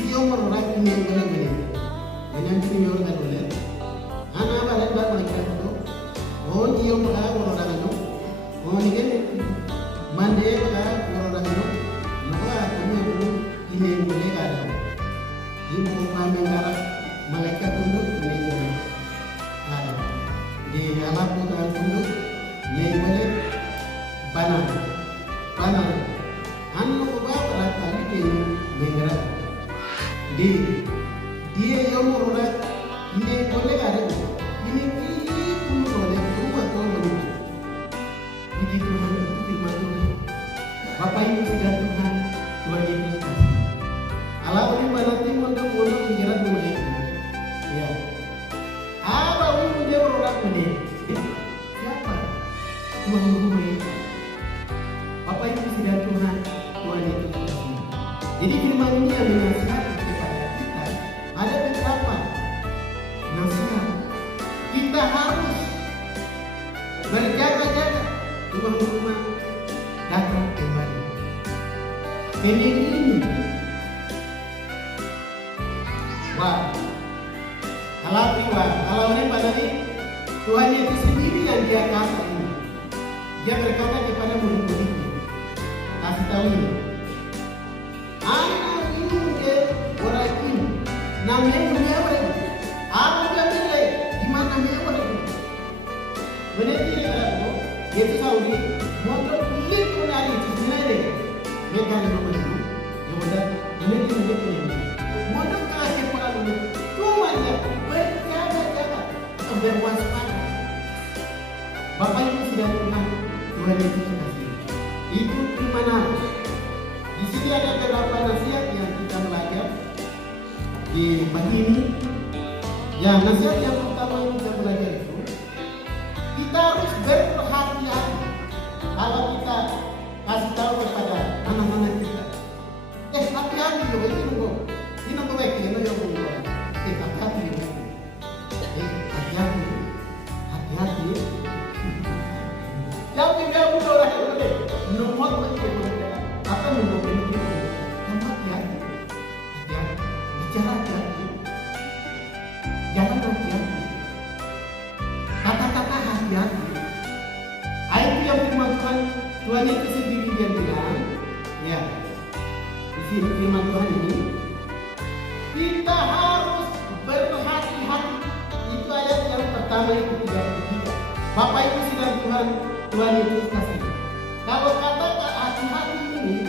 Video merurak ini boleh. Menyangkut ini orang boleh. Anak balik balik mereka itu. Oh dia merurak itu. Oh ini kan mandi merurak itu. Maka kami ini boleh kan. Ibu kami cara malaikat tunduk ini boleh. Di alat Tuhan tunduk ini boleh. Panah. Anu beberapa kali dia menggerak. Dia yang merurak ini boleh ada. Ini pun boleh semua Tuhan. Puji Tuhan itu firman Tuhan. Bapak Ibu sudah Tuhan Yesus kasih. Allah ini nanti untuk menggerak boleh. Ya. Apa pun dia merurak ini. Siapa? Tuhan boleh. Bapak Ibu sudah Tuhan Yesus kasih. Jadi firman ini yang menasihati kepada kita ada beberapa nasihat. Kita harus berjaga-jaga rumah datang kembali. Ini kalau ini pada ini Tuhan itu sendiri yang dia kata ini. Dia berkata kepada murid-muridnya, kasih tahu ini. Anak ini orang ini namanya orang ini. Apa dia bilang? Di mana namanya orang ini? Benar tidak ada. Itu Saudi. Motor pilih pun ada di sini ada. Mereka yang nomor itu. Yang benar benar ini. Motor kasih pada dulu. Cuma dia berjaga-jaga, berwaspada. Bapak Ibu sudah Tuhan Yesus kasih. Itu gimana? Di sini ada beberapa nasihat yang kita belajar di pagi ini. Ya, nasihat yang pertama yang kita belajar itu, kita harus berhati-hati kalau kita kasih tahu kepada anak-anak kita. Hati-hati loh, ini nunggu baik, ini nunggu baik. Hati-hati loh. Hati-hati. Yang tidak mudah orang itu deh, nomor akan menunggu hati-hati, bicara hati-hati, jangan hati-hati, kata-kata hati-hati. Itu yang firman Tuhan itu sendiri dia bilang, ya, di sini firman Tuhan ini, kita harus berhati-hati. Itu ayat yang pertama itu tidak begitu. Bapak Ibu sudah Tuhan Yesus kasih. Kalau kata hati-hati ini,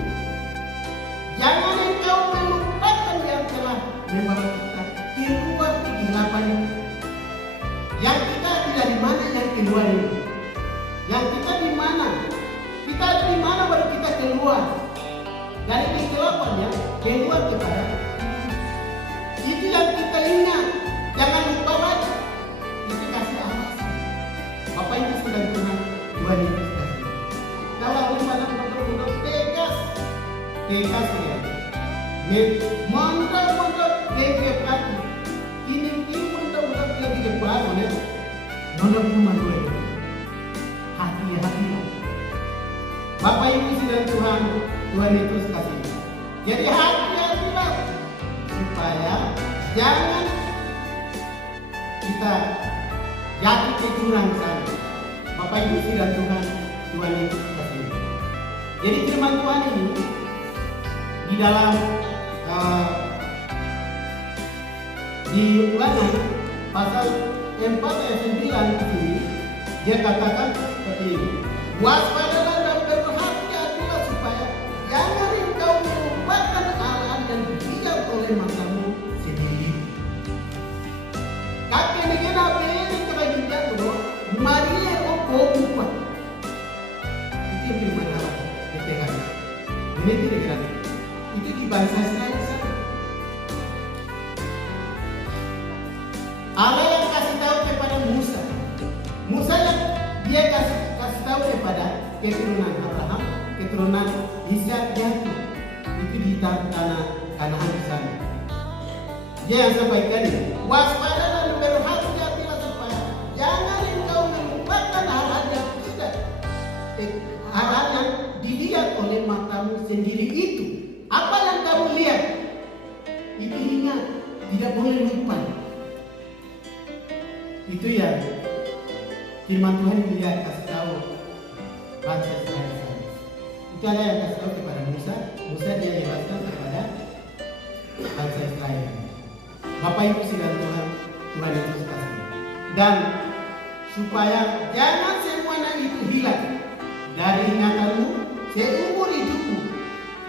jangan engkau melupakan yang telah membawa kita keluar kegelapan. Yang kita tidak di mana yang keluar ini. Yang kita di mana? Kita di mana baru kita keluar dari kegelapannya keluar kepada itu yang kita ingat. Jangan lupa lagi. Itu kasih alasan. Bapak Ibu sudah Tuhan Yesus kasih. Kalau pada betul-betul tegas ya. Mantap tegas kaki. Ini mantap tegas bangun ya. Nona rumah gue. Hati-hati. Bapak Ibu sudah Tuhan Yesus kasih. Jadi hati-hatilah supaya jangan kita jatuh ke jurang sana. Bapak Ibu sudah Tuhan Yesus kasih. Jadi firman Tuhan ini di dalam di Ulangan pasal 4 ayat 9 di sini dia katakan seperti ini. Waspadalah dan berhati-hatilah supaya jangan engkau melupakan Allah yang dilihat oleh matamu sendiri. Kakek negeri apa ini kebajikan itu? Maria kok bukan? Itu yang masalah ketika ini kira-kira itu di bahasa Israel sana. Allah yang kasih tahu kepada Musa yang dia kasih tahu kepada keturunan Abraham, keturunan Ishak, Yakub itu di tanah Kanaan di sana. Dia yang sampaikan ini, waspadalah dan berhati-hatilah supaya jangan engkau melupakan hal-hal yang tidak hal-hal yang dilihat oleh matamu sendiri itu. Apa yang kamu lihat? Itu tidak boleh lupa. Itu ya firman Tuhan yang dia kasih tahu bangsa Israel. Itu ada yang kasih tahu kepada Musa. Musa dia jelaskan kepada bangsa Israel. Bapak Ibu sidang Tuhan, Tuhan Yesus kasih. Dan supaya jangan semuanya itu hilang dari ingatanmu seumur hidupmu,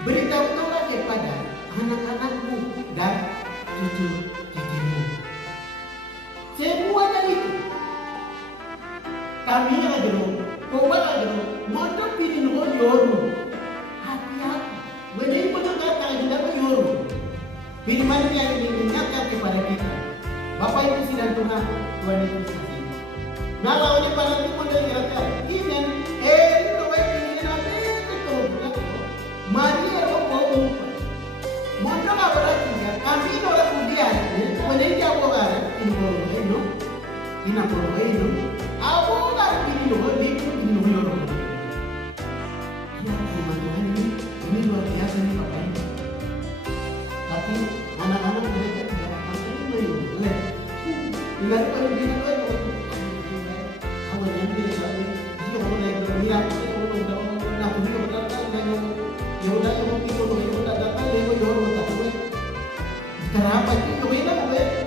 beritahukanlah kepada anak-anakmu dan cucu-cucumu. Semuanya itu kami ajaru, kowa ajaru, motor pilih yoru, hati-hati. Benih mendengar kalau tidak yoru. Firman yang diingatkan kepada kita. Bapak Ibu sidang Tuhan, Tuhan Yesus kasih. Nah, kalau di pada itu mendengarkan, ini itu ini nanti itu Maria robo motor apa lagi ya? Kami orang kuliah, menerima apa ini boleh ini boleh Aku nggak pilih loh, dia pun pilih loh. Ya, firman Tuhan ini luar biasa nih Bapak Ibu. Tapi anak-anak mereka tidak akan boleh. Tidak kalau dia itu awal yang dia lagi dia mulai berniat untuk nak dia berdatang dengan ya udah yang itu loh yang udah datang dia mau jual tak boleh. Kenapa itu beda boleh?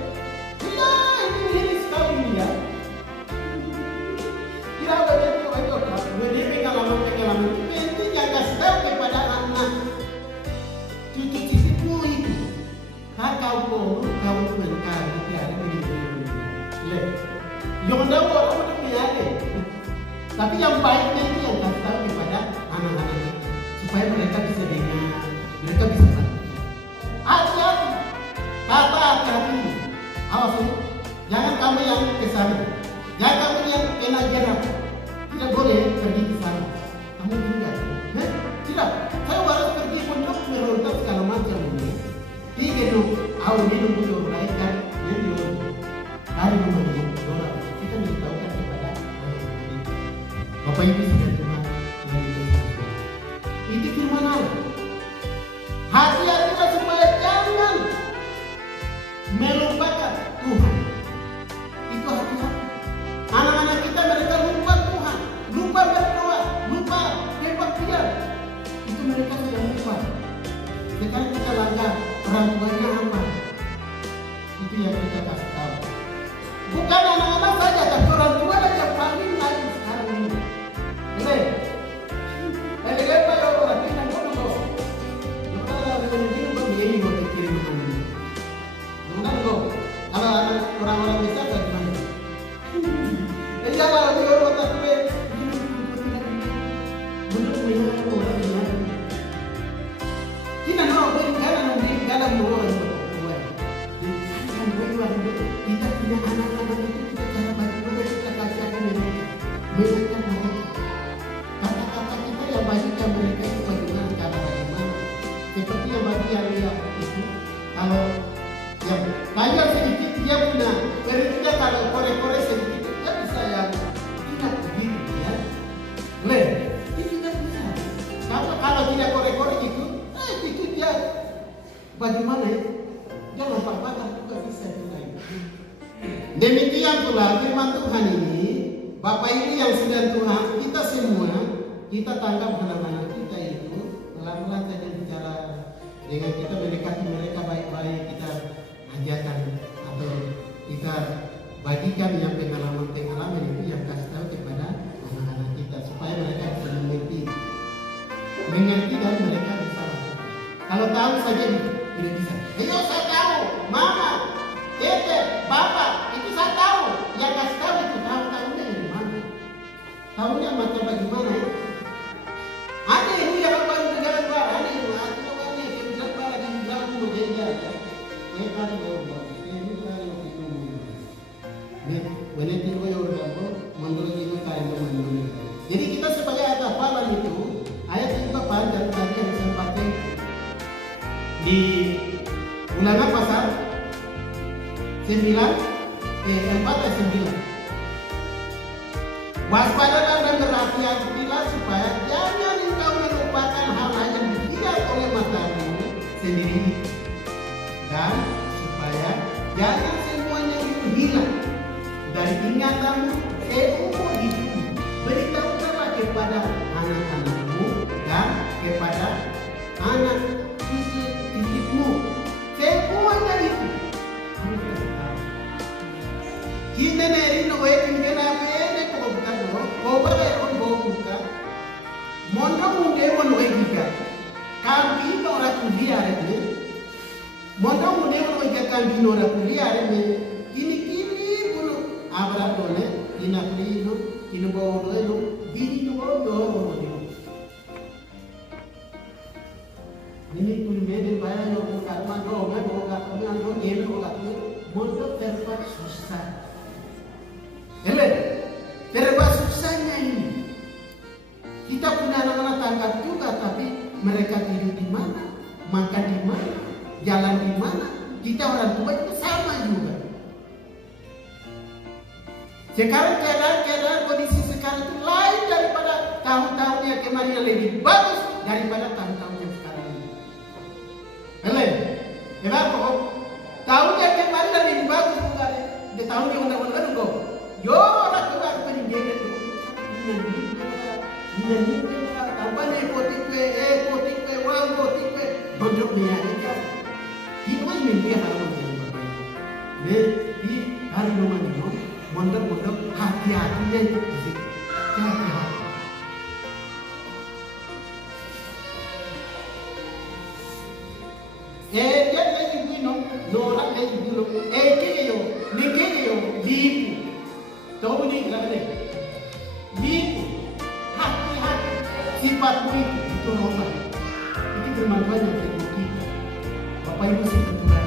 Tidak ini sekali ya. Tidak ada itu pengalaman itu yang kasih tahu kepada anak cucu-cucumu itu. Kau menikah tiada begini. Jangan tahu orang punya ada. Tapi yang baiknya itu yang kasih tahu kepada anak-anak supaya mereka bisa dengar, mereka bisa tahu. Hati-hati, hati-hati. Awas ini, jangan kamu yang kesana, jangan kamu yang kena jerat. Tidak boleh pergi ke sana. Kamu tinggal. Tidak. Saya harus pergi untuk merontak segala macam ini. Tiga dulu. Awal minum dulu kan. Ini dulu. Hari minum dulu. Kita memberitahukan kepada Bapak Ibu sidang Tuhan. Itu firman Allah. Hati-hatilah supaya jangan melupakan Tuhan. Itu hati-hati. Anak-anak kita mereka lupa Tuhan, lupa berdoa, lupa kebaktian. Itu mereka sudah lupa. Sekarang kita langgar orang tuanya apa? Itu yang kita kasih tahu. Bukan anak-anak saja, tapi orang tua yang paling lain sekarang ini. Lepas ya orang kita bodoh. Kita begini begini berpikir begini. Bukan kok. Kalau orang-orang bisa bagaimana? Jangan lebih orang tapi menurut saya orang yang kita mau berikan orang kita punya anak-anak itu kita cara bagaimana kita kasihkan mereka kata-kata kita yang bagikan mereka itu bagaimana cara bagaimana seperti yang bagi yang lihat itu kalau yang banyak sedikit dia punya berarti kalau korek-korek sedikit dia bisa yang tidak begitu ya itu tidak bisa kalau tidak korek-korek itu dia bagaimana ya dia lompat-lompat juga bisa juga. Demikian pula firman Tuhan ini, Bapak Ibu yang sedang Tuhan, kita semua, kita tangkap anak-anak kita itu pelan-pelan saja bicara dengan kita mendekati mereka baik-baik, kita ajarkan atau kita bagikan yang pengalaman-pengalaman itu yang kasih tahu kepada anak-anak kita supaya mereka bisa mengerti dan mereka bisa lakukan. Kalau tahu saja tidak bisa. Ayo saya tahu, mama, tete, bapak, itu saya tahu. Yang kasih tahu itu tahu-tahunya dari mana? Tahunya macam bagaimana ya? Ada ibu yang baru negara luar, ada ibu, ada orang yang bilang bahwa di dalam menjadi ya. Mereka ada orang, ini ada yang itu. Nih, wanita itu yang orang menurut ini kain menurut. Jadi kita sebagai atapalan itu, ayat itu panjang tadi yang saya pakai di Ulangan pasal 4 ayat 9. Waspadalah dan berhati-hatilah supaya jangan engkau melupakan hal-hal yang dilihat oleh matamu sendiri dan supaya kepada anak-anakmu dan kepada anak cucu-cucumu. Semuanya itu harus kasih tahu. Kita neri no kita apa kau bukan kau bagai kau bukan. Mondok mungkin mondok kita. Kami orang kuliah ini. Mondok mungkin mondok kami orang kuliah ini. Kini pun abrak dole. Ina prino, ina bawa dole. Bini bawa dole. Ini pun mede bayar no bukan mandor, bukan mandor, ini bukan mondok terbuat susah. Terbuat susahnya ini. Kita punya anak-anak tangkap juga, tapi mereka tidur di mana, makan di mana, jalan di mana. Kita orang tua itu sama juga. Sekarang keadaan kondisi sekarang itu lain daripada tahun-tahun yang kemarin, yang lebih bagus daripada tahun-tahun yang sekarang ini. Kenapa? Tahun yang kemarin lebih bagus bukan di tahun yang benar-benar enggak. Yo orang tua peninggian itu. Ini apa nih kotik wang kotik bentuk ni ada. Itu mimpi harus menjadi. Di hari nomor mondok hati-hatinya di situ. Hati-hati. Dia lagi begini, orang lagi dulu. Kiri yo, lipu. Tahu ni kan ni? Lipu. Hati-hati. Sifat itu normal. Itu bermanfaat untuk kita. Bapak Ibu sebentar.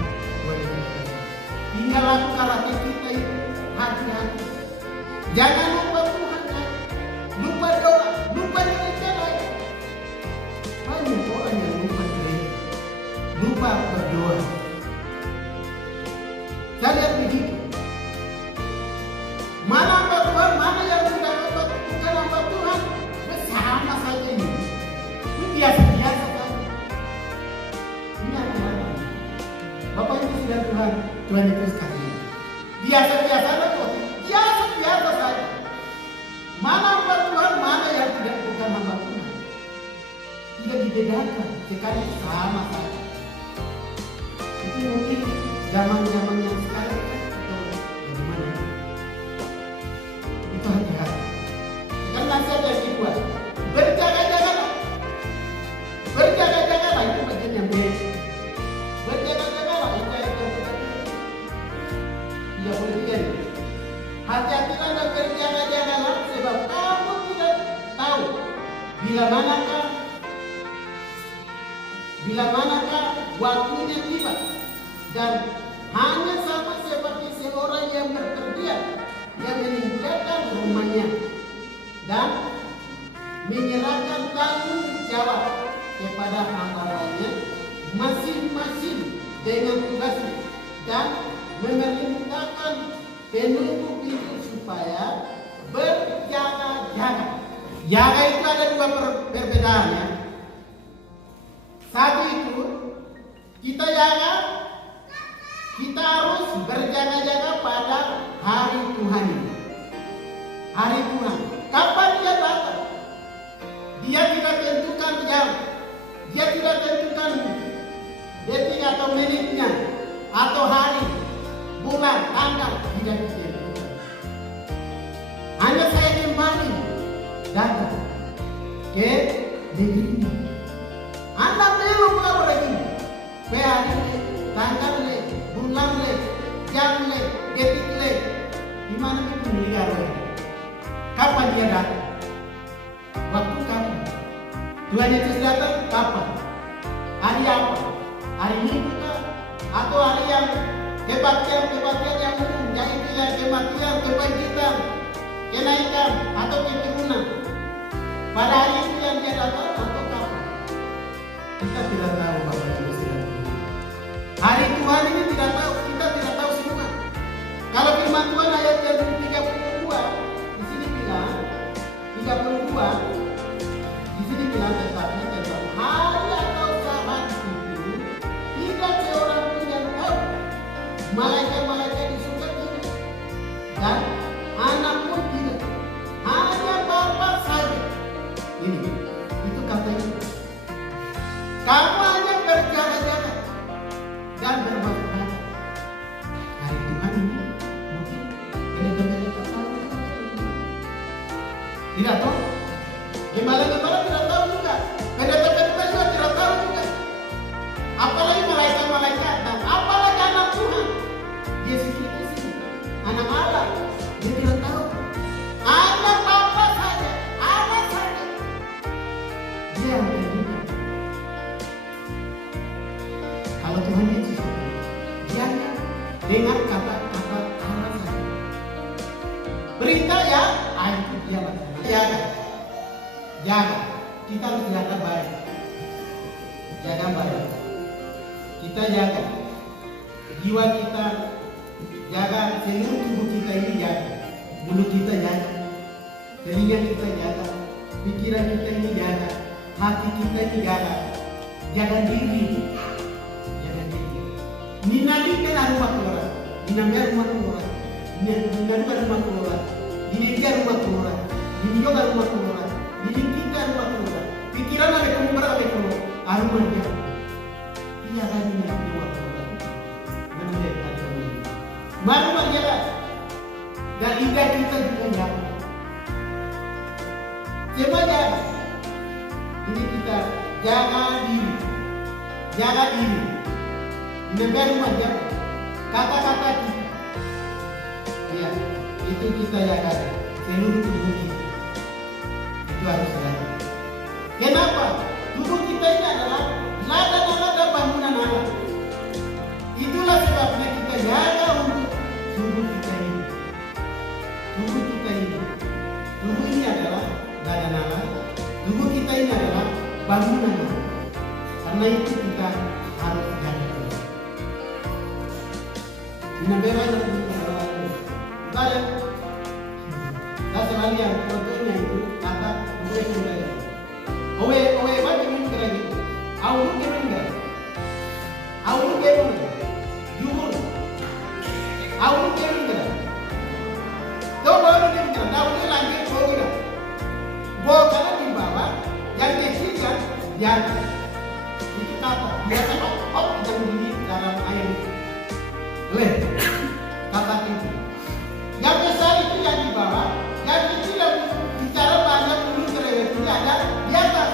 Tinggal laku karakter kita itu hati-hati. Jangan lupa Tuhan, lupa doa, lupa gereja lagi. Banyak orang yang lupa gereja, lupa berdoa. Saya lihat begitu. Mana hamba Tuhan, mana yang tidak bukan hamba Tuhan, sama saja ini. Ini biasa-biasa kan. Ini hati-hati. Bapak Ibu sudah Tuhan itu sekali. Biasa-biasa kok. Biasa saja. Mana hamba Tuhan, mana yang tidak bukan hamba Tuhan. Tidak dibedakan. Sekarang sama saja. Itu mungkin zaman-zaman yang sekarang atau bagaimana? Itu hati-hati. Kan masih ada dibuat. Berjaga-jagalah. Berjaga-jagalah itu bagian yang baik. Berjaga-jagalah itu yang tidak boleh diganti. Hati-hatilah dan berjaga-jagalah sebab kamu tidak tahu bila manakah waktunya tiba, dan hanya sama seperti seorang yang berpergian yang meninggalkan rumahnya dan menyerahkan tanggung jawab kepada hamba-hambanya masing-masing dengan tugasnya dan memerintahkan penunggu pintu supaya berjaga-jaga. Jaga itu ada dua perbedaan ya. Satu itu kita jaga, kita harus berjaga-jaga pada hari Tuhan ini. Hari Tuhan. Kapan dia datang? Dia tidak tentukan jam. Dia tidak tentukan detik atau menitnya, atau hari, bulan, tanggal, tidak ditentukan. Hanya saya kembali datang ke negeri ini. Anda belum tahu lagi hari, tanggal, bulan, jam, detik, di mana itu meninggal. Kapan dia datang? Waktu kapan? Tuhan Yesus datang kapan? Hari apa? Hari Minggu kah? Atau hari yang kebaktian yang umum, yaitu yang kematian, kebangkitan, kenaikan, atau keturunan? Pada hari itu yang dia datang atau kapan? Kita tidak tahu Bapak Ibu sekalian. Hari Tuhan ini tidak tahu, kita tidak tahu semua. Kalau firman Tuhan ayat yang 32 di sini bilang 32 di sini bilang tentang hari atau saat itu tidak seorang pun yang tahu, malaikat-malaikat di surga tidak, dan anak pun tidak, hanya Bapa Gembala-gembala tidak tahu juga. Pendeta-pendeta juga tidak tahu juga. Apalagi malaikat-malaikat dan apalagi anak Tuhan. Yesus Kristus ini, anak Allah. Dia tidak tahu. Anak apa saja, anak saja. Dia yang juga. Kalau Tuhan Yesus, dia dengar kata-kata Allah saja. Berita ya, itu dia laksanakan. Jaga. Kita harus jaga baik. Jaga baik. Kita jaga. Jiwa kita jaga, seluruh tubuh kita ini jaga. Mulut kita jaga. Telinga kita jaga. Pikiran kita ini jaga. Hati kita ini jaga. Jaga diri. Jaga diri. Ninali kena rumah keluar. Ninamnya rumah keluar. Ninamnya rumah keluar. Ninja rumah keluar. Ninjoga rumah keluar. Nini kita rumah keluar. Pikiran ada keluar. Arumah dia. Iya kan ini rumah keluar. Menurut ada keluar. Baru aja. Dan lidah kita juga jaga. Coba jaga. Ini kita jaga diri. Jaga diri. Negara rumah jaga. Kata-kata kita. Ya, itu kita jaga. Seluruh tubuh kita. Itu harus jaga. Kenapa? Tubuh kita ini adalah lada-lada bangunan Allah. Itulah sebabnya kita jaga untuk tubuh kita ini. Tubuh kita ini. Tubuh ini adalah badan Allah. Tubuh kita ini adalah bangunan Allah. Karena itu kita harus jaga. Ini bagaimana saya selalu yang contohnya itu kata gue mulai. Owe apa yang kira gitu? Awal kira. Awal kira. Jumur. Awal kira. Tahu baru dia kira. Tahu dia lagi kira. Bawa kanan di bawah, yang kecil kan jaga. Itu kata biasa hop dan bunyi dalam air. Leh, kata itu. Yang besar itu yang di bawah, yang kecil yang bicara banyak dulu kerewet itu ada di atas.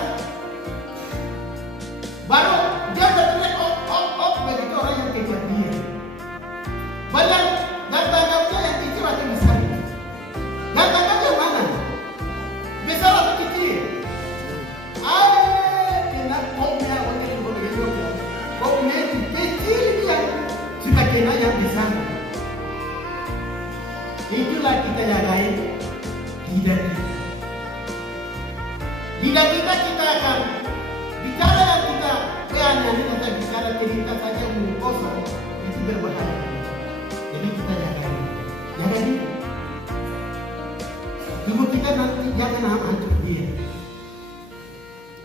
Baru dia berteriak hop begitu orang yang kejar dia. Banyak dan tanggapnya yang kecil atau besar. Dan tanggapnya mana? Besar atau kecil? Kena kopnya orang begitu. Kopnya itu kecil yang sudah kena yang besar. Itulah kita jagain lidah kita. Lidah kita akan bicara yang kita beanjani atau bicara cerita saja yang kosong itu berbahaya. Jadi kita jagain. Jagain. Tubuh kita nanti jangan hancur dia.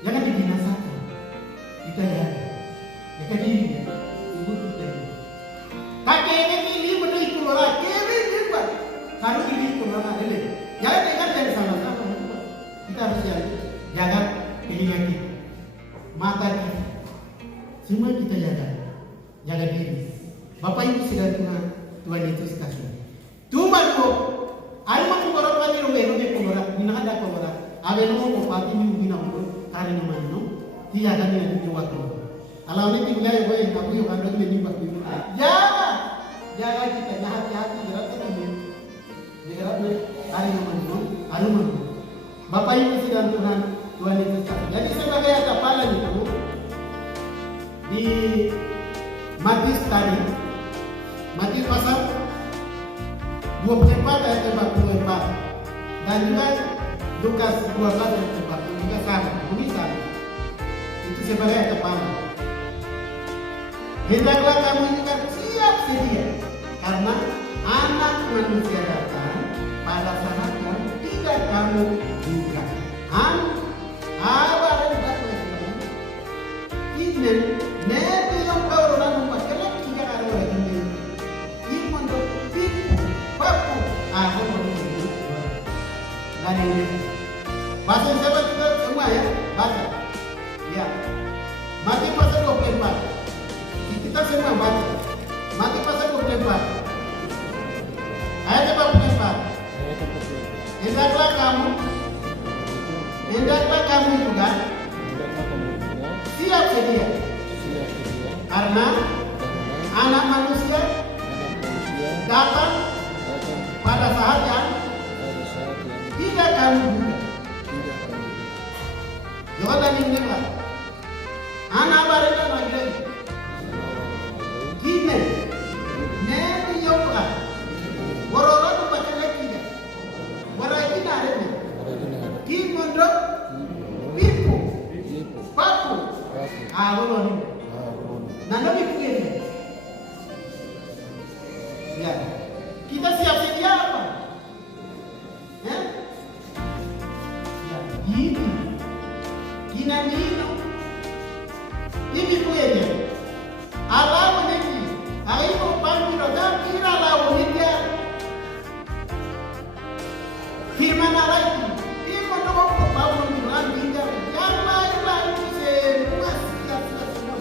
Jangan dibinasakan. Kita jaga. Jaga diri ya. Tubuh kita ini. Kakek ini menuju keluar. Harus diri keluar ada. Jangan dengar dari sama-sama. Kita harus jaga telinga kita, mata kita, semua kita jaga diri. Bapak Ibu sudah Tuhan Yesus kasih. Tuhan ko, ayo mau keluar pagi rumah keluar, minah ada keluar. Abe mau pagi minggu minah mau kari nama no, dia akan yang jual keluar. Kalau ini tinggal ya boleh, kamu yang ada di nimbat minggu. Jaga kita, hati-hati jaga kita. Jaga hari nama no, Bapak Ibu sudah Tuhan Yesus kasih. Jadi sebagai kepala itu di Matius tadi, Matius pasal 24 ayat 44 dan juga Lukas 12 ayat 40 juga sama, bunyi sama. Itu sebagai kepala. Hendaklah kamu juga siap sedia karena Anak Manusia datang pada saat yang tidak kamu duga. Awal dan ini nabi yang kau orang macam tiga orang ini. Ini untuk tipu, papu, aku menunggu. Dan ini bahasa siapa kita semua ya baca. Ya, mati pasal 24. Kita semua baca. Mati pasal 24. Ayat 44. Hendaklah kamu hendaklah kamu juga siap sedia, karena anak manusia datang pada saat yang tidak kamu duga. Jangan dengar. Anak barang lagi. Gini, nanti yoga. Orang tu baca lagi dah. Orang ini ada ni. Gini mondok, pipu, papu, orang ni. Nanda pipu ni. Ya, kita siap sedia apa? Ya, gini. Ginanino ini punya alamu ini aibu panggil orang kira lawan dia firman Allah ini dia mendoa bangun Tuhan dia yang lain semua semua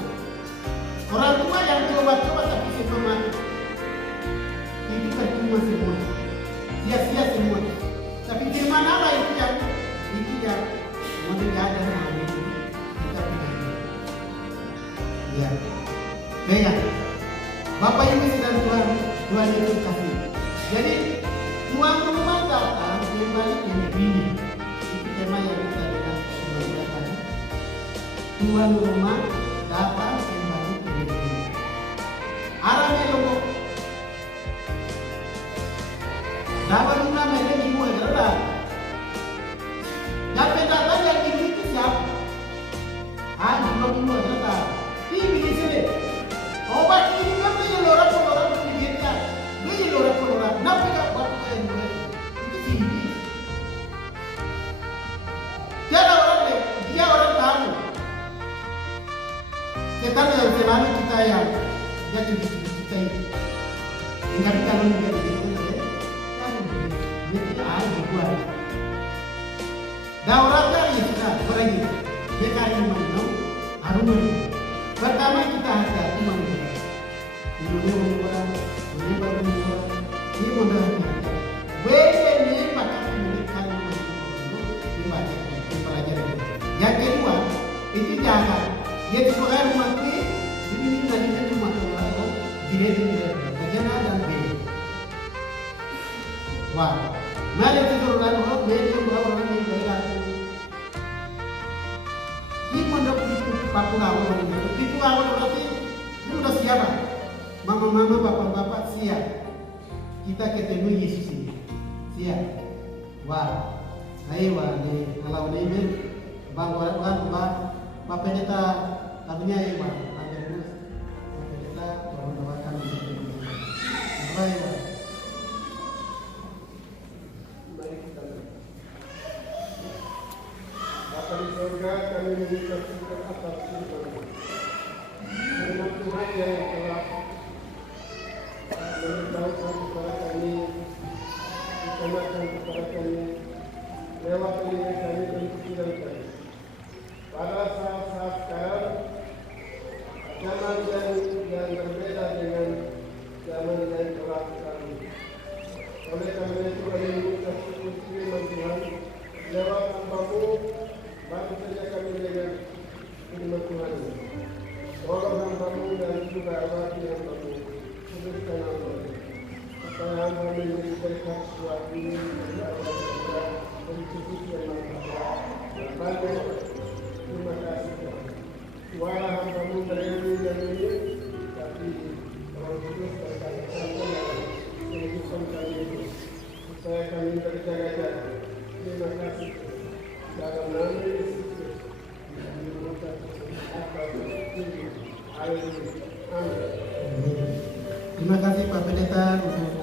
orang tua yang coba-coba tapi semua itu percuma semua sia-sia semua tapi firman Allah itu yang menjaga nama kita ya. Baiklah, Bapak Ibu dan Tuhan Yesus kasih. Jadi tuan rumah datang kembali ke negerinya. Itu tema yang kita dengar sebelumnya tadi. Tuan rumah datang kembali ke negerinya. Arahnya lombok. Dapat rumah mereka ibu adalah. Datang yang dimiliki siapa? Jumlah ibu adalah. Ini di sini. Obat ini kan beli orang pikirnya, beli orang. Nabi tak buat yang itu tinggi. Tiada orang deh, dia orang tahu. Setan yang selalu kita yang jadi kita ini. Ingat kalau kita begitu deh, kan jadi ada buat. Dah orang cari kita orang ini, dia cari mana? Harus. Pertama kita hati-hati manusia. Ini orang, ini mudah. Ini pakai pendidikan manusia dipelajari. Yang kedua, itu jaga. Yang sebagai rumah ini tadinya cuma orang tidak dan beda. Wah, mari kita orang beda orang yang beda. Ini mondok paku awal itu awal berarti sudah siapa? Mama, bapak siap. Kita ketemu Yesus ini. Siap. Wah, ayo nih kalau ini bang bapak kita tahunya ya bang. Ada terus bapak kita tolong doakan untuk ini. Baik. Mari kita. Bapa di surga, kami mengucap syukur atas firman-Mu. Firman Tuhan yang telah memberitahukan kepada kami, dikenalkan kepada kami, lewat telinga kami dan pikiran kami. Pada saat-saat sekarang, zaman yang berbeda dengan zaman yang telah kami. Oleh karena itu kami mengucap syukur firman Tuhan lewat hamba-Mu. Bantu saja kami dengan firman Tuhan ini. Tolong hamba-Mu dan juga awaki hamba-Mu. Berikan hamba-Mu. Supaya hamba menjadi berkat suatu ini dari Allah kita berikut yang manfaat. Dan banyak terima kasih Tuhan. Walau hamba-Mu berani dan ini, tapi Roh Kudus berkata-kata dalam kehidupan kami ini. Supaya kami berjaga-jaga. Terima kasih Tuhan. Dalam nama Yesus Kristus, Amin. Terima kasih Pak Pendeta untuk